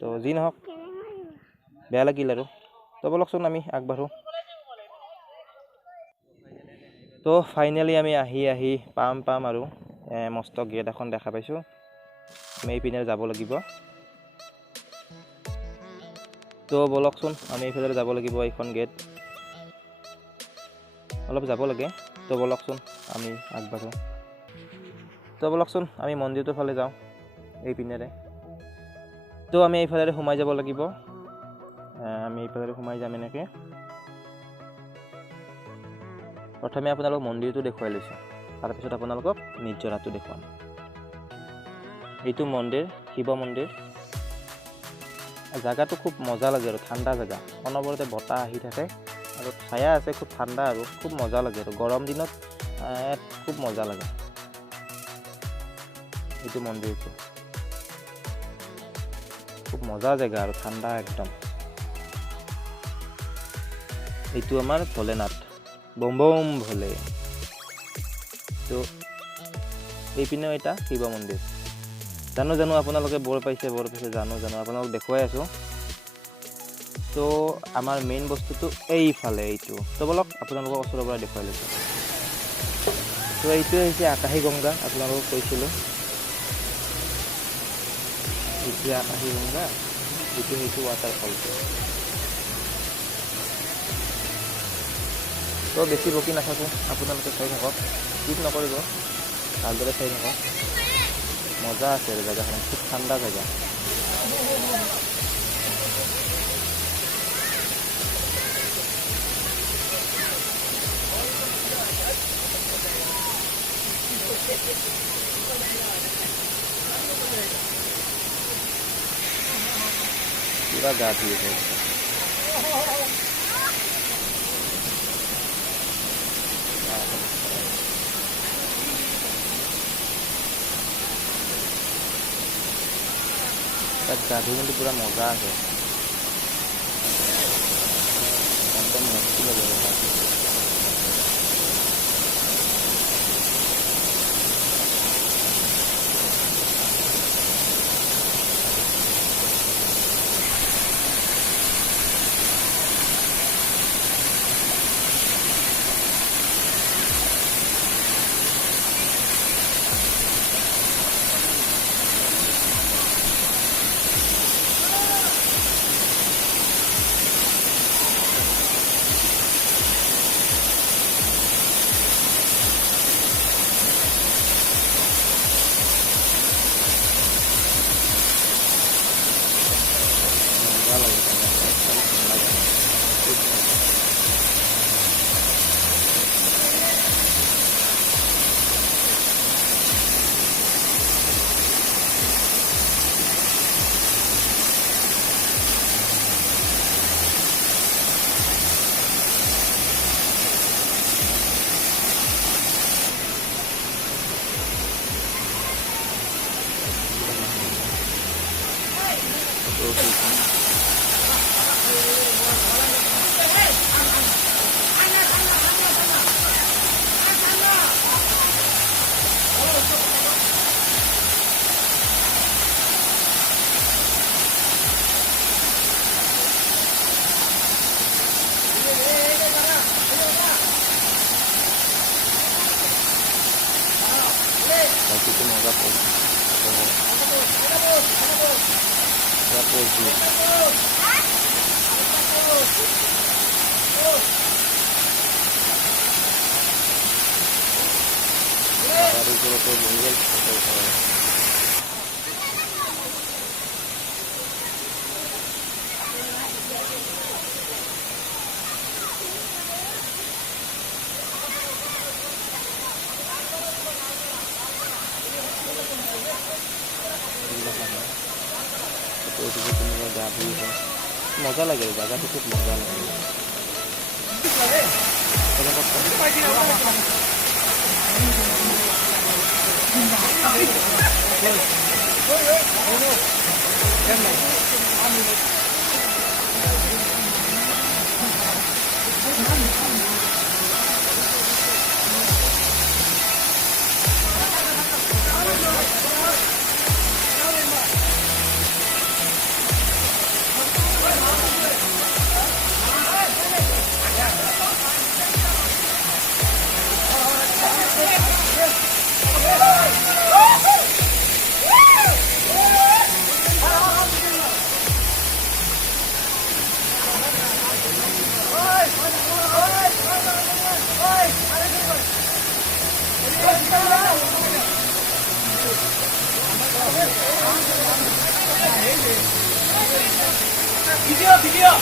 তো যি নহওক বেয়া লাগিল আৰু তো বলকচোন আমি আগবাঢ়ো। তো ফাইনেলি আমি আহি পাম আৰু মস্ত গেট এখন দেখা পাইছোঁ। আমি এইপিনে যাব লাগিব। তো বলকচোন আমি এইফালে যাব লাগিব। এইখন গেট অলপ যাব লাগে। তো বলকচোন আমি আগবাঢ়ো। তো বলকচোন আমি মন্দিৰটোৰ ফালে যাওঁ এইপিনেৰে। তো আমি এইফালে সোমাই যাব লাগিব। আমি এইফালে সোমাই যাম এনেকৈ। প্ৰথমে আপোনালোক মন্দিৰটো দেখুৱাই লৈছোঁ, তাৰপিছত আপোনালোকক নিজৰাটো দেখুৱাম। এইটো মন্দিৰ, শিৱ মন্দিৰ। জেগাটো খুব মজা লাগে আৰু ঠাণ্ডা জেগা, অনবৰতে বতাহ আহি থাকে আৰু ছায়া আছে, খুব ঠাণ্ডা আৰু খুব মজা লাগে আৰু গৰম দিনত ইয়াত খুব মজা লাগে। এইটো মন্দিৰটো খুব মজা জেগা আৰু ঠাণ্ডা একদম। এইটো আমাৰ ভোলেনাথ, বম বম ভোলে। তো এইপিনেও এটা শিৱ মন্দিৰ। জানো আপোনালোকে বৰ পাইছে জানো আপোনালোক দেখুৱাই আছোঁ। তো আমাৰ মেইন বস্তুটো এইফালে এইটো। তো বলক আপোনালোকক ওচৰৰ পৰা দেখুৱাই লৈছোঁ। তো এইটোৱে হৈছে আকাশী গংগা, আপোনালোকক কৈছিলোঁ। এইটোৱে আকাশী গংগা, এইটো সেইটো ৱাটাৰফলটো। তো বেছি বকি নাথাকোঁ, আপোনালোকে চাই থাকক, স্কিপ নকৰিব, ভালদৰে চাই থাকক। মজা আছে আৰু জেগাখন, খুব ঠাণ্ডা জেগা। পুৰা গা ধুই আছে। তাত গা ধুই কিন্তু পুৰা মজা আছে, একদম মস্তি লাগে। Itu mega pos. Baru kalau tuh meninggal মজা লাগে, জায়গাটা খুব মজা লাগে। ভিডিঅ'